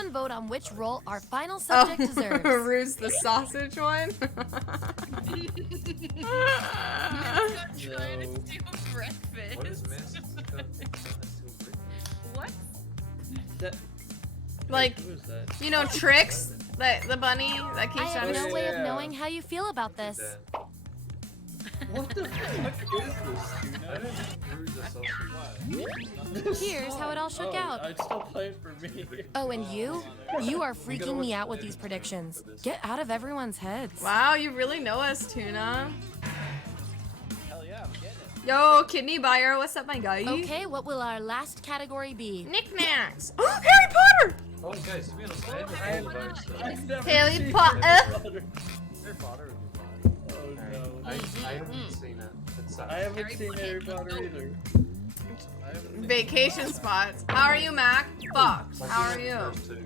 everyone vote on which role our final subject deserves. Ruse the sausage one. Trying to steal breakfast. What is Miss? What? That, Like, who is that? you know, Trix, the bunny that I keeps have on. no way of Yeah. knowing how you feel about this. What the fuck is this, I Tuna? don't think Rue's a sausage. Here's how it all shook out. I'd still play it for me. Oh, and you? You are freaking me out with these predictions. Get out of everyone's heads. Wow, you really know us, Tuna. Hell yeah, I'm getting it. Yo, kidney buyer, what's up, my guy? Okay, what will our last category be? Knickknacks. Oh, Harry Potter! Oh, guys, to be honest, I haven't thought about stuff. I've never Harry seen Potter. Harry Potter. Harry Potter would be fun. Oh no. I haven't seen it. It sucks. I haven't Harry seen Potter. Harry Potter either. I haven't seen Vacation spots. How are you, Mac? Fucked. I've How are seen the you? first two.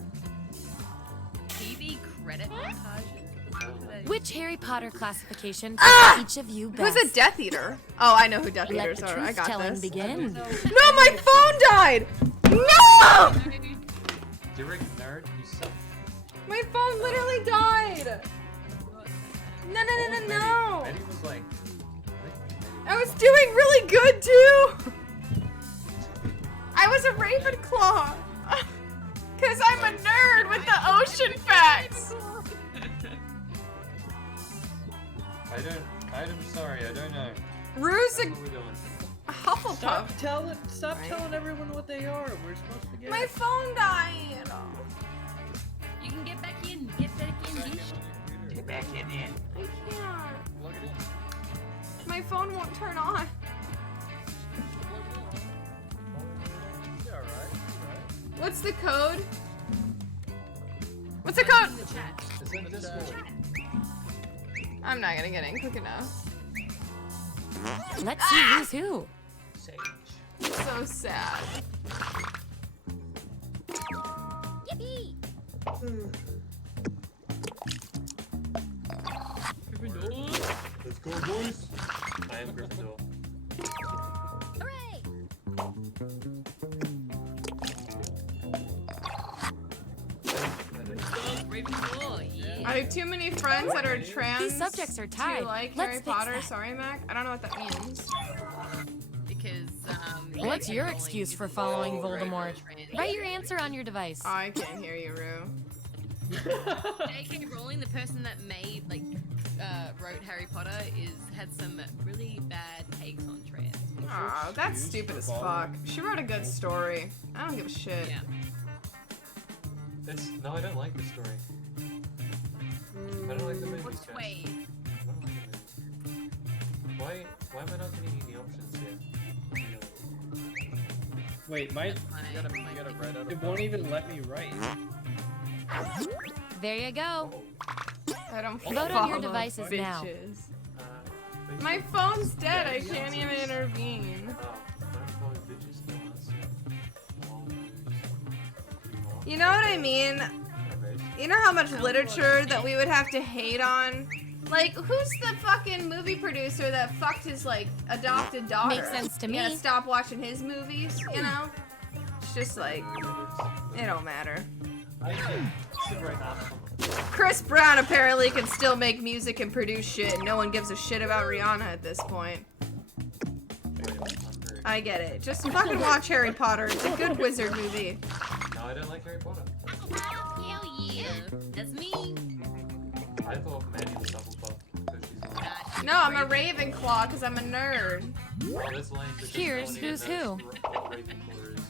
TV credit montages. Which Harry Potter classification Ah! fits each of you Who's best? a Death Eater? Oh, I know who Death Let Eaters the are. I got truth-telling this. begin. No, my phone died! No! Direct nerd, you suck. My phone literally died! No, no, no, no, no! Maddie was like, I was doing really good, too! I was a Ravenclaw! Cause I'm a nerd with the ocean facts! I'm sorry, I don't know. Ruse What are we doing? a Hufflepuff. Stop Right. telling everyone what they are. We're supposed to get My it. phone died! You can get back in. Get back in, bitch. I can't. Plug it in. My phone won't turn on. Yeah, alright. What's the code? What's the code? In the chat. Is that Discord? I'm not gonna get in quick enough. Let's see who's who. Sage. So sad. Yippee! Let's go, boys. I am Gryffindor. Hooray! Ravenclaw, yeah. I have too many friends that are trans. These subjects are tied. To like Let's Harry fix Potter. that. Sorry, Mac. I don't know what that means. Because, What's your excuse for following Oh, Voldemort? Trans. Write your answer on your device. I can't hear you, Rue. J.K. Rowling, the person that made, like, wrote Harry Potter, had some really bad takes on trans. Aw, that's stupid as fuck. She wrote a good story. I don't give a shit. Yeah. No, I don't like the story. I don't like the movies. What's guys. Wade? I don't like the movies. Why am I not getting any options here? Wait, my That's funny. You gotta write out it won't even let me write. There you go. I don't Vote on follow your devices now. bitches. My phone's dead. I can't even intervene. You know what I mean? You know how much literature that we would have to hate on? Like, who's the fucking movie producer that fucked his, like, adopted daughter? Makes sense to You me. gotta stop watching his movies, you know? It's just like, it don't matter. Chris Brown apparently can still make music and produce shit. No one gives a shit about Rihanna at this point. I get it. Just fucking watch Harry Potter. It's a good wizard movie. No, I don't like Harry Potter. Hell yeah. That's me. I thought Maddie was Hufflepuff because she's No, I'm a Ravenclaw because I'm a nerd. Oh, that's lame. because Here's no one even who's knows who. what Ravenclaw is,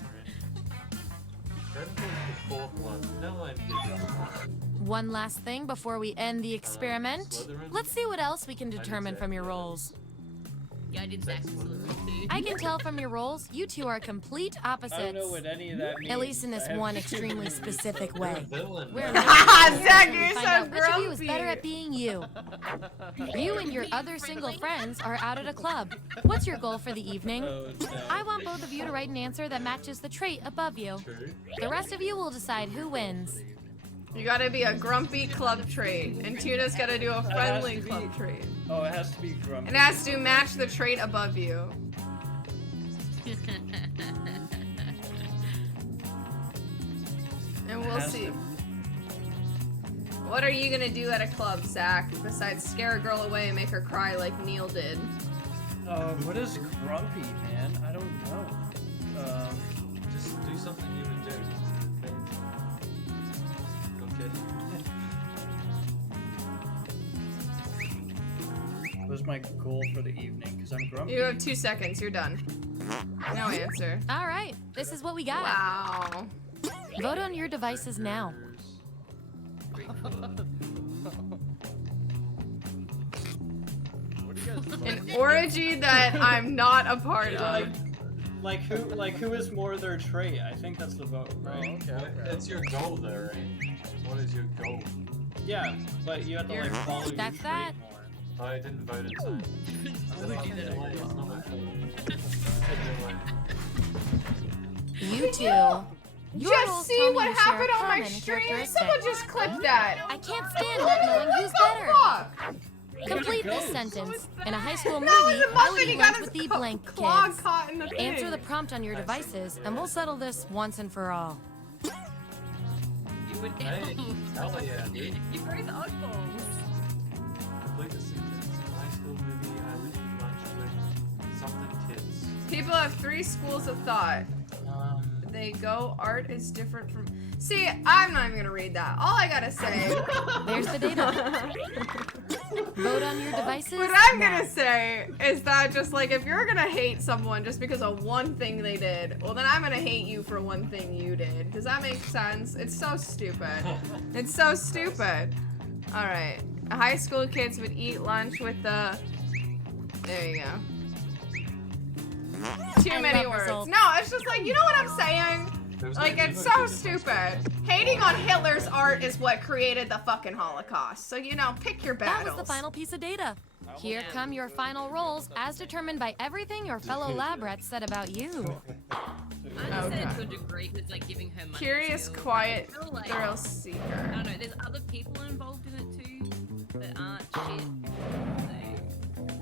right? Ravenclaw's the fourth one. No one did. One last thing before we end the experiment. Slytherin? Let's see what else we can determine from your roles. Yeah, I did Zach Slytherin too. I can tell from your roles, you two are complete I don't know opposites. what any of that means. At least in this I have- one extremely specific way. Villain. We're Zach, you're find so out which of you is better grumpy. at being you. You and your other single friends are out at a club. What's your goal for the evening? Oh, no. I want both of you to write an answer that matches the trait above you. True. The rest of you will decide who wins. You gotta be a grumpy club trait, and Tuna's gotta do a friendly to be- club trait. Oh, it has to be grumpy. It has to match the trait above you. And we'll Has to see. What are you gonna do at a club, Zach, besides scare a girl away and make her cry like Neil did? What is grumpy, man? I don't know. Just do something you would do. Okay. What's my goal for the evening? Because I'm grumpy. You have 2 seconds. You're done. No answer. All right, this is what we got. Wow. Vote on your devices now. An orgy that I'm not a part of. Like who is more their trait? I think that's the vote, right? That's your goal though, right? What is your goal? Yeah, but you have to like follow your That's trait that. more. Oh, I didn't vote in time. It's not my fault. You two. Your Just roles see tell me what you share a happened on my common stream. characteristic. Someone just clicked that. I can't stand not knowing who's better. Fuck. Complete this sentence. In a high school movie, That was a muffin. Ellie He got lunch his with the cl- blank claw kids. caught in the thing. Answer the prompt on your devices, and we'll settle this once and for all. You would. Hey, hell yeah, dude. You both oddballs. Complete the sentence. In a high school movie, I would eat lunch with something kids. People have 3 schools of thought. Um, They go, art is different from... See, I'm not even gonna read that. All I gotta say... There's the data. Vote on your devices. What I'm now. gonna say is that just like, if you're gonna hate someone just because of one thing they did, well then I'm gonna hate you for one thing you did. Does that make sense? It's so stupid. It's so stupid. Alright. High school kids would eat lunch with the... There you go. Too many love words. results. No, it's just like, you know what I'm saying? there's Like, no it's vote so in this stupid. Hating on Hitler's art is what created the fucking Holocaust. So, you know, pick your That battles. was the final piece of data. Here come your final rolls, as determined by everything your fellow lab rats said about you. I understand it to a degree because like giving her money. Curious, still, quiet, I feel like, thrill I seeker. don't know. There's other people involved in it too that aren't shit.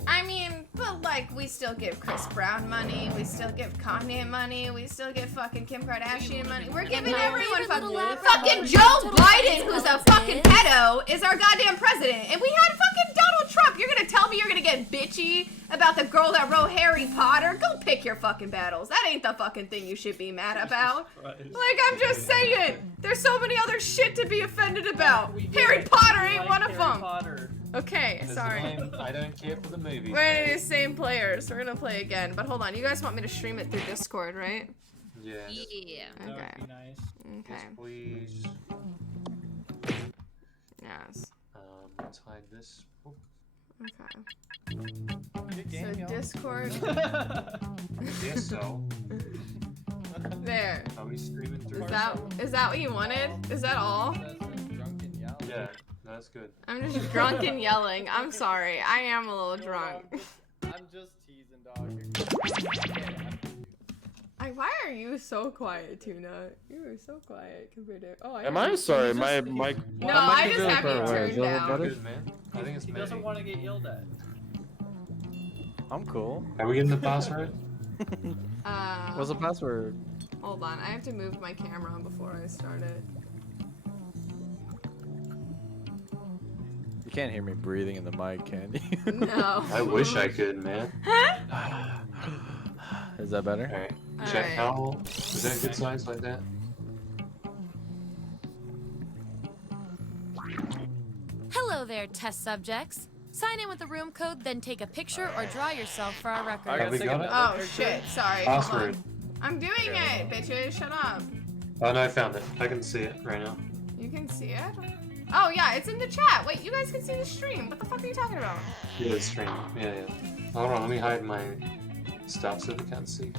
I mean, but like, we still give Chris Brown money, we still give Kanye money, we still give fucking Kim Kardashian money. We're giving my everyone favorite fucking. little lab Fucking rat Joe total Biden, face who's a balance fucking is- pedo, is our goddamn president. And we had fucking Donald Trump. You're gonna tell me you're gonna get bitchy about the girl that wrote Harry Potter? Go pick your fucking battles. That ain't the fucking thing you should be mad about. Like, I'm just saying, there's so many other shit to be offended about. Harry Potter ain't one of them. Okay, Because sorry. I don't care for the movie. We're gonna do the same players. We're gonna play again. But hold on, you guys want me to stream it through Discord, right? Yeah. Yeah. That Okay. would be nice. Okay. Please. Yes. Let's hide this. Oh, Okay. Good So game, y'all. Discord. yes, so. There. Are we streaming through? Is that what you wanted? Is that all? Yeah, that's good. I'm just drunk and yelling. I'm sorry. I am a little drunk. I'm just teasing, dog. Why are you so quiet, Tuna? You are so quiet compared to. Oh, I Am I sorry? My mic. No, my mic I is just really have you far away. turned Is that a little down. better? Good, man. I think it's He me. doesn't want to get yelled at. I'm cool. Are we getting the password? What's the password? Hold on. I have to move my camera before I start it. You can't hear me breathing in the mic, can you? No. I wish I could, man. Is that better? Alright. All Check right. how. Is that good size like that? Hello there, test subjects. Sign in with the room code, then take a picture or draw yourself for our I record. Have gotta we take got it? another Oh picture. shit. Sorry. Password. Hold on. I'm doing it, bitches. Shut up. Oh no, I found it. I can see it right now. You can see it? Oh yeah, it's in the chat. Wait, you guys can see the stream. What the fuck are you talking about? Yeah, it's streaming. Yeah, yeah. Hold on, let me hide my stuff so they can't see.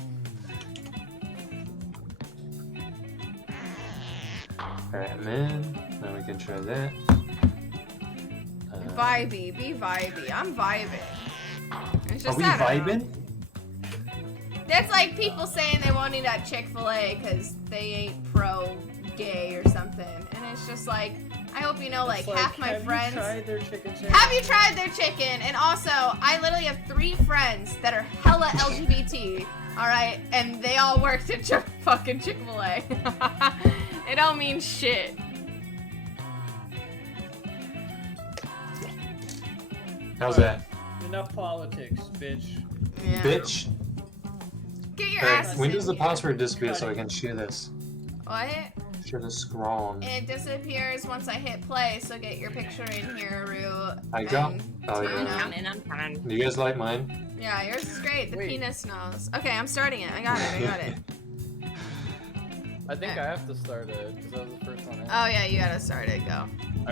Alright, man. Now we can try that. Vibey, be vibey. I'm vibing. It's Are just we I don't know. vibing? That's like people saying they won't eat at Chick-fil-A because they ain't pro-gay or something. And it's just like, I hope you know, like, It's half my have friends... You tried their chicken sandwich? Have you tried their chicken? And also, I literally have 3 friends that are hella LGBT, alright? And they all worked at fucking Chick-fil-A. It don't mean shit. How's that? Enough politics, bitch. Yeah. Bitch. Get your Hey, ass when in does the here. password disappear so I can share this? What? Share the scroll. It disappears once I hit play, so get your picture in here, Rue. I go. and Oh, yeah. Tana. I'm coming, I'm coming. Do you guys like mine? Yeah, yours is great. The Wait. penis nose. Okay, I'm starting it. I got it. I think I have to start it because that was the first one. Oh yeah, you gotta start it. Go.